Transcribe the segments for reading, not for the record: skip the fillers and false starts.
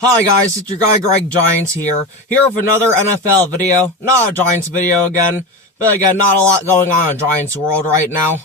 Hi guys, it's your guy Greg Giants here with another NFL video. Not a Giants video again, but again, not a lot going on in Giants world right now.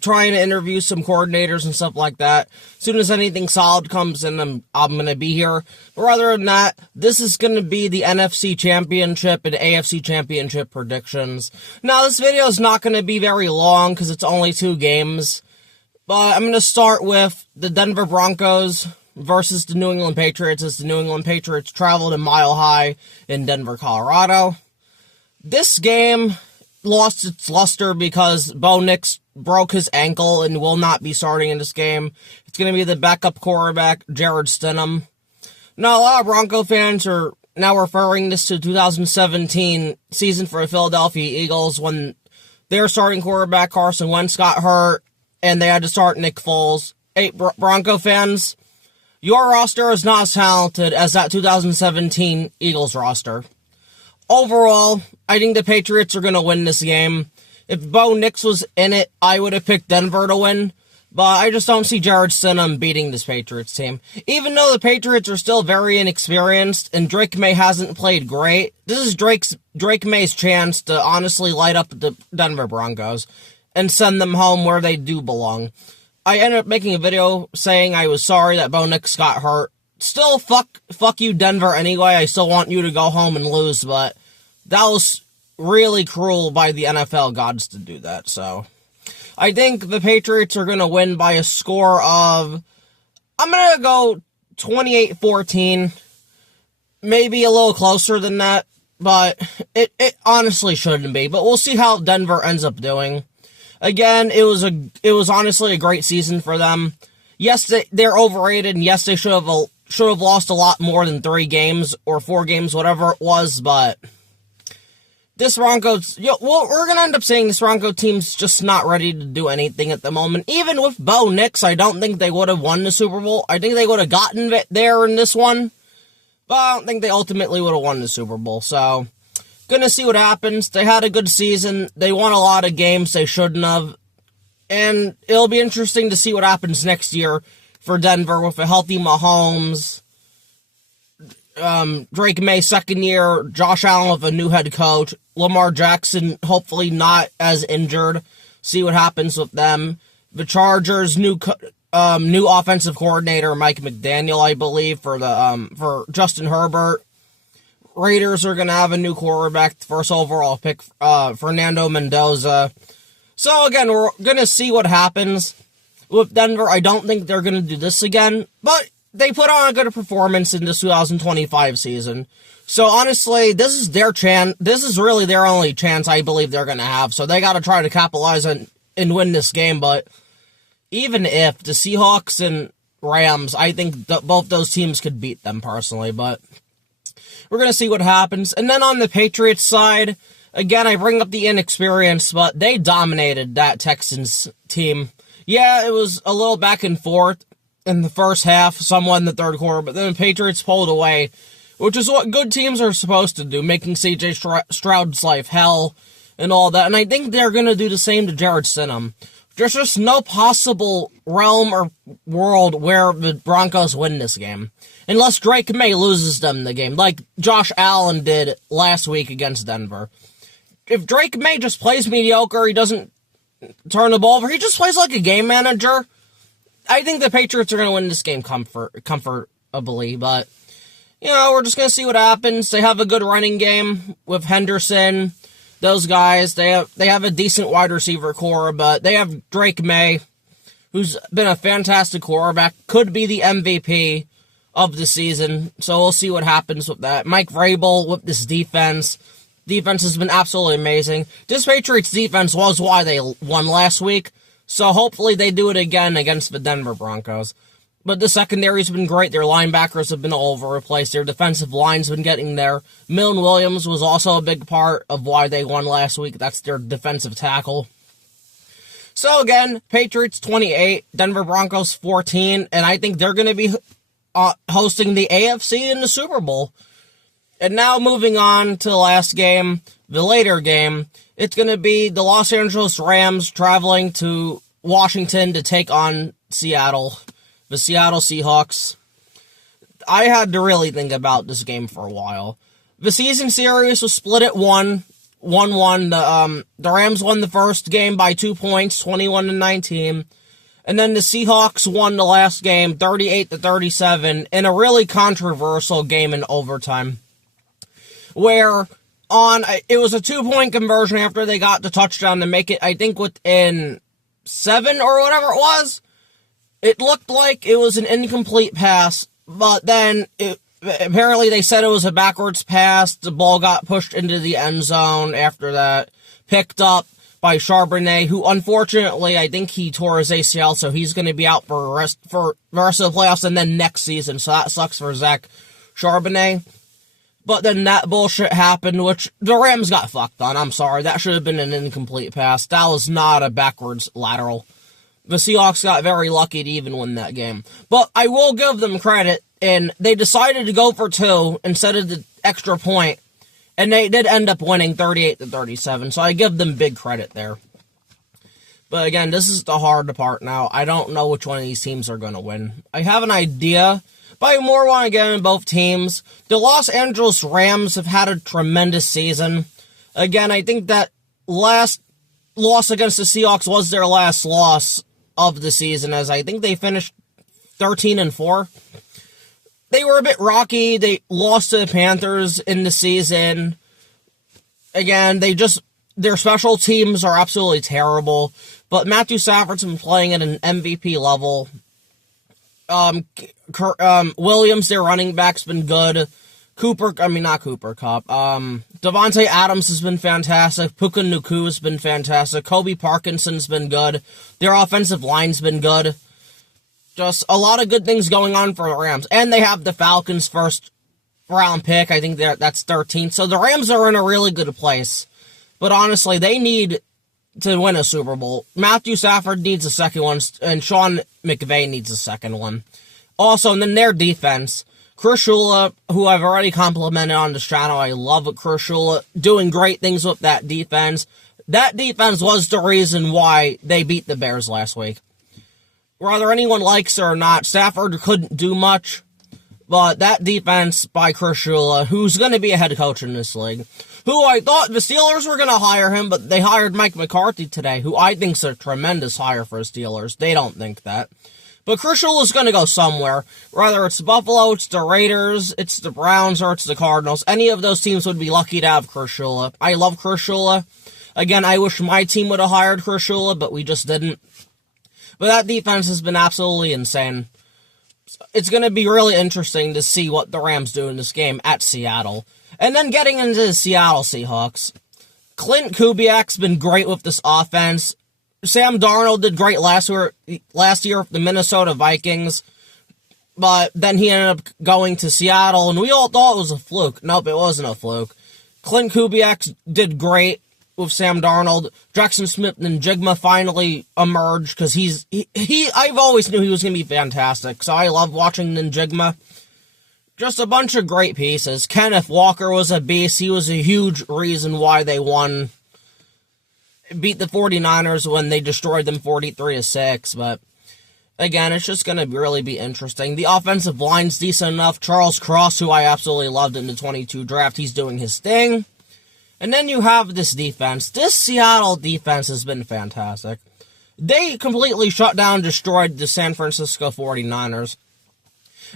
Trying to interview some coordinators and stuff like that. As soon as anything solid comes in, I'm gonna be here. But rather than that, this is gonna be the NFC Championship and AFC Championship predictions. Now, this video is not gonna be very long because it's only 2 games. But I'm gonna start with the Denver Broncos versus the New England Patriots, as the New England Patriots traveled a mile high in Denver, Colorado. This game lost its luster because Bo Nix broke his ankle and will not be starting in this game. It's going to be the backup quarterback, Jarrett Stidham. Now, a lot of Bronco fans are now referring this to 2017 season for the Philadelphia Eagles when their starting quarterback, Carson Wentz, got hurt and they had to start Nick Foles. Hey, Bronco fans, your roster is not as talented as that 2017 Eagles roster. Overall, I think the Patriots are going to win this game. If Bo Nix was in it, I would have picked Denver to win, but I just don't see Jarrett Stidham beating this Patriots team. Even though the Patriots are still very inexperienced and Drake May hasn't played great, this is Drake May's chance to honestly light up the Denver Broncos and send them home where they do belong. I ended up making a video saying I was sorry that Bo Nix got hurt. Still, fuck you, Denver, anyway. I still want you to go home and lose, but that was really cruel by the NFL gods to do that, so I think the Patriots are going to win by a score of, I'm going to go 28-14, maybe a little closer than that, but it honestly shouldn't be, but we'll see how Denver ends up doing. Again, it was honestly a great season for them. Yes, they're overrated, and yes, they should have lost a lot more than 3 games or 4 games, whatever it was, but this Broncos, we're going to end up saying this Bronco team's just not ready to do anything at the moment. Even with Bo Nix, I don't think they would have won the Super Bowl. I think they would have gotten there in this one, but I don't think they ultimately would have won the Super Bowl, so gonna see what happens. They had a good season. They won a lot of games they shouldn't have, and it'll be interesting to see what happens next year for Denver with a healthy Mahomes, Drake May second year, Josh Allen with a new head coach, Lamar Jackson hopefully not as injured. See what happens with them. The Chargers new offensive coordinator Mike McDaniel, I believe, for Justin Herbert. Raiders are gonna have a new quarterback, the first overall pick, Fernando Mendoza. So again, we're gonna see what happens with Denver. I don't think they're gonna do this again, but they put on a good performance in the 2025 season. So honestly, this is their chance. This is really their only chance I believe they're going to have. So they got to try to capitalize and win this game. But even if the Seahawks and Rams, I think both those teams could beat them personally. But we're going to see what happens. And then on the Patriots side, again, I bring up the inexperience, but they dominated that Texans team. Yeah, it was a little back and forth in the first half, somewhat in the third quarter, but then the Patriots pulled away, which is what good teams are supposed to do, making C.J. Stroud's life hell and all that. And I think they're going to do the same to Jarrett Stidham. There's just no possible realm or world where the Broncos win this game, unless Drake May loses them the game, like Josh Allen did last week against Denver. If Drake May just plays mediocre, he doesn't turn the ball over, he just plays like a game manager, I think the Patriots are going to win this game comfortably, but, we're just going to see what happens. They have a good running game with Henderson, those guys. They have a decent wide receiver core, but they have Drake May, who's been a fantastic quarterback, could be the MVP of the season, so we'll see what happens with that. Mike Vrabel with this defense. Defense has been absolutely amazing. This Patriots defense was why they won last week, so hopefully they do it again against the Denver Broncos. But the secondary's been great. Their linebackers have been all over the place. Their defensive line's been getting there. Milton Williams was also a big part of why they won last week. That's their defensive tackle. So again, Patriots 28, Denver Broncos 14, and I think they're going to be hosting the AFC in the Super Bowl. And now moving on to the last game, the later game, it's going to be the Los Angeles Rams traveling to Washington to take on Seattle, the Seattle Seahawks. I had to really think about this game for a while. The season series was split at 1-1. The Rams won the first game by 2 points, 21-19. And then the Seahawks won the last game, 38-37, in a really controversial game in overtime. Where it was a 2-point conversion after they got the touchdown to make it, I think, within 7 or whatever it was. It looked like it was an incomplete pass, but then apparently they said it was a backwards pass. The ball got pushed into the end zone after that, picked up by Charbonnet, who unfortunately, I think he tore his ACL, so he's going to be out for the rest of the playoffs and then next season, so that sucks for Zach Charbonnet. But then that bullshit happened, which the Rams got fucked on. I'm sorry, that should have been an incomplete pass. That was not a backwards lateral. The Seahawks got very lucky to even win that game. But I will give them credit, and they decided to go for 2 instead of the extra point. And they did end up winning 38-37, so I give them big credit there. But again, this is the hard part now. I don't know which one of these teams are going to win. I have an idea, but I more want to get in both teams. The Los Angeles Rams have had a tremendous season. Again, I think that last loss against the Seahawks was their last loss of the season, as I think they finished 13-4. They were a bit rocky. They lost to the Panthers in the season. Again, their special teams are absolutely terrible. But Matthew Stafford's been playing at an MVP level. Williams, their running back's been good. Not Cooper Kupp. Devontae Adams has been fantastic. Puka Nacua has been fantastic. Kobe Parkinson's been good. Their offensive line's been good. Just a lot of good things going on for the Rams. And they have the Falcons' first round pick. I think that's 13th. So the Rams are in a really good place. But honestly, they need to win a Super Bowl. Matthew Stafford needs a second one, and Sean McVay needs a second one. Also, and then their defense. Chris Shula, who I've already complimented on this channel. I love Chris Shula doing great things with that defense. That defense was the reason why they beat the Bears last week. Whether anyone likes it or not, Stafford couldn't do much, but that defense by Chris Shula, who's going to be a head coach in this league, who I thought the Steelers were going to hire him, but they hired Mike McCarthy today, who I think's a tremendous hire for the Steelers. They don't think that. But Chris Shula's going to go somewhere. Whether it's Buffalo, it's the Raiders, it's the Browns, or it's the Cardinals. Any of those teams would be lucky to have Chris Shula. I love Chris Shula. Again, I wish my team would have hired Chris Shula, but we just didn't. But that defense has been absolutely insane. It's going to be really interesting to see what the Rams do in this game at Seattle. And then getting into the Seattle Seahawks. Clint Kubiak's been great with this offense. Sam Darnold did great last year with the Minnesota Vikings. But then he ended up going to Seattle, and we all thought it was a fluke. Nope, it wasn't a fluke. Clint Kubiak did great with Sam Darnold. Jackson Smith-Njigba finally emerged because I've always knew he was going to be fantastic, so I love watching Njigba. Just a bunch of great pieces. Kenneth Walker was a beast. He was a huge reason why they beat the 49ers when they destroyed them 43-6, but again, it's just going to really be interesting. The offensive line's decent enough. Charles Cross, who I absolutely loved in the 22 draft, he's doing his thing. And then you have this defense. This Seattle defense has been fantastic. They completely shut down, destroyed the San Francisco 49ers.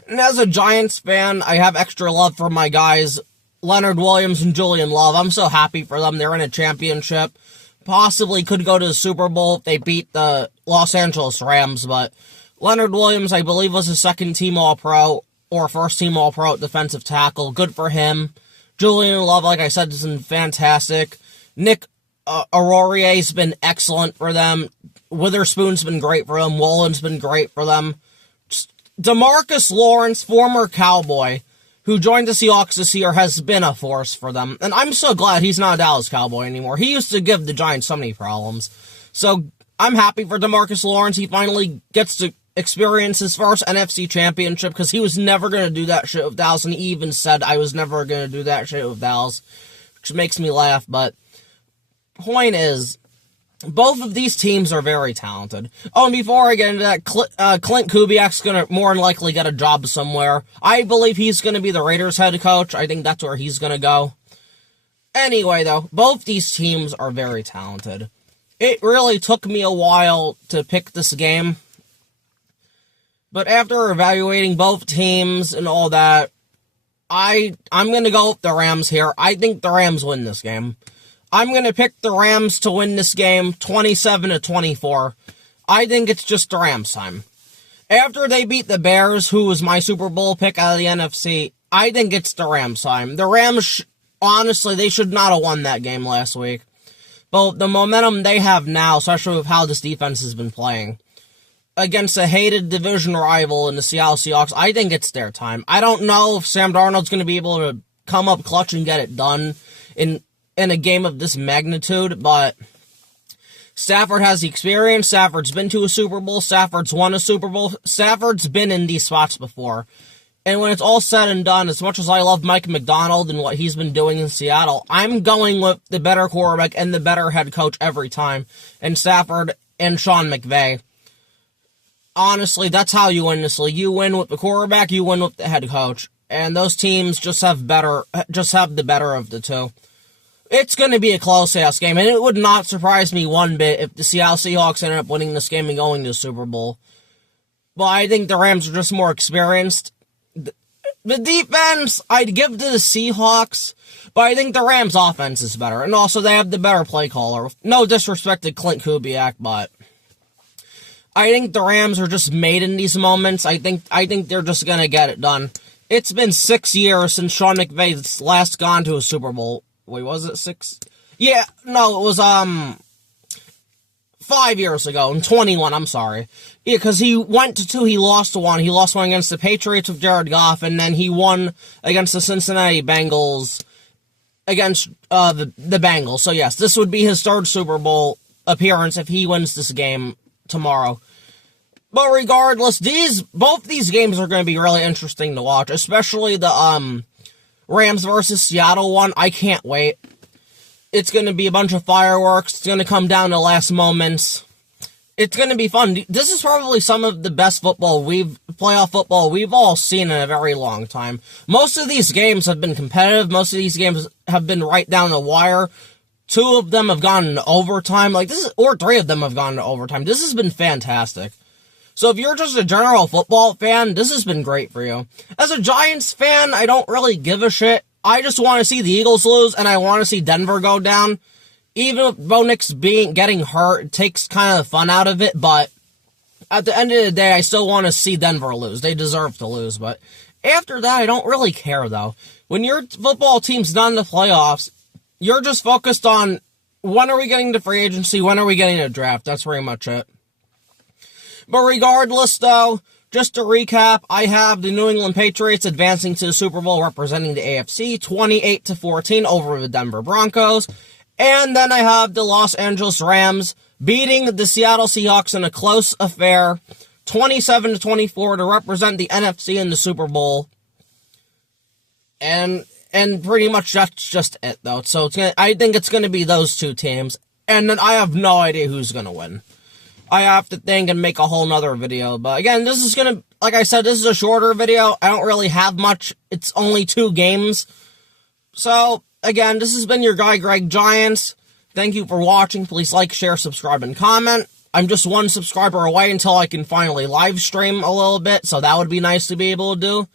And as a Giants fan, I have extra love for my guys, Leonard Williams and Julian Love. I'm so happy for them. They're in a championship. Possibly could go to the Super Bowl if they beat the Los Angeles Rams, but Leonard Williams, I believe, was a second-team All-Pro or first-team All-Pro at defensive tackle. Good for him. Julian Love, like I said, has been fantastic. Nick Aurorie's been excellent for them. Witherspoon's been great for them. Wollen's been great for them. DeMarcus Lawrence, former Cowboy, who joined the Seahawks this year, has been a force for them. And I'm so glad he's not a Dallas Cowboy anymore. He used to give the Giants so many problems. So I'm happy for DeMarcus Lawrence. He finally gets to experience his first NFC championship because he was never going to do that shit with Dallas. And he even said, I was never going to do that shit with Dallas, which makes me laugh. But point is, both of these teams are very talented. Oh, and before I get into that, Clint Kubiak's going to more than likely get a job somewhere. I believe he's going to be the Raiders head coach. I think that's where he's going to go. Anyway, though, both these teams are very talented. It really took me a while to pick this game. But after evaluating both teams and all that, I'm going to go with the Rams here. I think the Rams win this game. I'm going to pick the Rams to win this game 27-24. I think it's just the Rams time. After they beat the Bears, who was my Super Bowl pick out of the NFC, I think it's the Rams time. The Rams, honestly, they should not have won that game last week. But the momentum they have now, especially with how this defense has been playing, against a hated division rival in the Seattle Seahawks, I think it's their time. I don't know if Sam Darnold's going to be able to come up clutch and get it done in a game of this magnitude, but Stafford has the experience. Stafford's been to a Super Bowl. Stafford's won a Super Bowl. Stafford's been in these spots before. And when it's all said and done, as much as I love Mike McDonald and what he's been doing in Seattle, I'm going with the better quarterback and the better head coach every time, and Stafford and Sean McVay. Honestly, that's how you win this league. You win with the quarterback, you win with the head coach. And those teams just have the better of the two. It's going to be a close-ass game, and it would not surprise me one bit if the Seattle Seahawks ended up winning this game and going to the Super Bowl. But I think the Rams are just more experienced. The defense, I'd give to the Seahawks, but I think the Rams' offense is better. And also, they have the better play caller. No disrespect to Clint Kubiak, but I think the Rams are just made in these moments. I think they're just going to get it done. It's been 6 years since Sean McVay's last gone to a Super Bowl. Wait, was it 6? Yeah, no, it was, 5 years ago, in 21, I'm sorry. Yeah, because he went to 2, he lost to 1. He lost one against the Patriots with Jared Goff, and then he won against the Cincinnati Bengals against, the Bengals. So yes, this would be his 3rd Super Bowl appearance if he wins this game tomorrow. But regardless, both these games are going to be really interesting to watch, especially the, Rams versus Seattle one. I can't wait. It's going to be a bunch of fireworks. It's going to come down to last moments. It's going to be fun. This is probably some of the best playoff football we've all seen in a very long time. Most of these games have been competitive. Most of these games have been right down the wire. 2 of them have gone into overtime. Or 3 of them have gone into overtime. This has been fantastic. So if you're just a general football fan, this has been great for you. As a Giants fan, I don't really give a shit. I just want to see the Eagles lose, and I want to see Denver go down. Even with Bo Nix getting hurt, it takes kind of the fun out of it, but at the end of the day, I still want to see Denver lose. They deserve to lose, but after that, I don't really care, though. When your football team's done in the playoffs, you're just focused on when are we getting to free agency, when are we getting to draft. That's pretty much it. But regardless, though, just to recap, I have the New England Patriots advancing to the Super Bowl representing the AFC, 28-14 over the Denver Broncos. And then I have the Los Angeles Rams beating the Seattle Seahawks in a close affair, 27-24 to represent the NFC in the Super Bowl. And pretty much that's just it, though. So I think it's going to be those 2 teams. And then I have no idea who's going to win. I have to think and make a whole nother video. But again, this is going to, like I said, this is a shorter video. I don't really have much. It's only 2 games. So, again, this has been your guy, Greg Giants. Thank you for watching. Please like, share, subscribe, and comment. I'm just 1 subscriber away until I can finally live stream a little bit. So that would be nice to be able to do.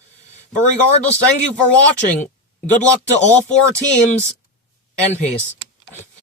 But regardless, thank you for watching. Good luck to all 4 teams. And peace.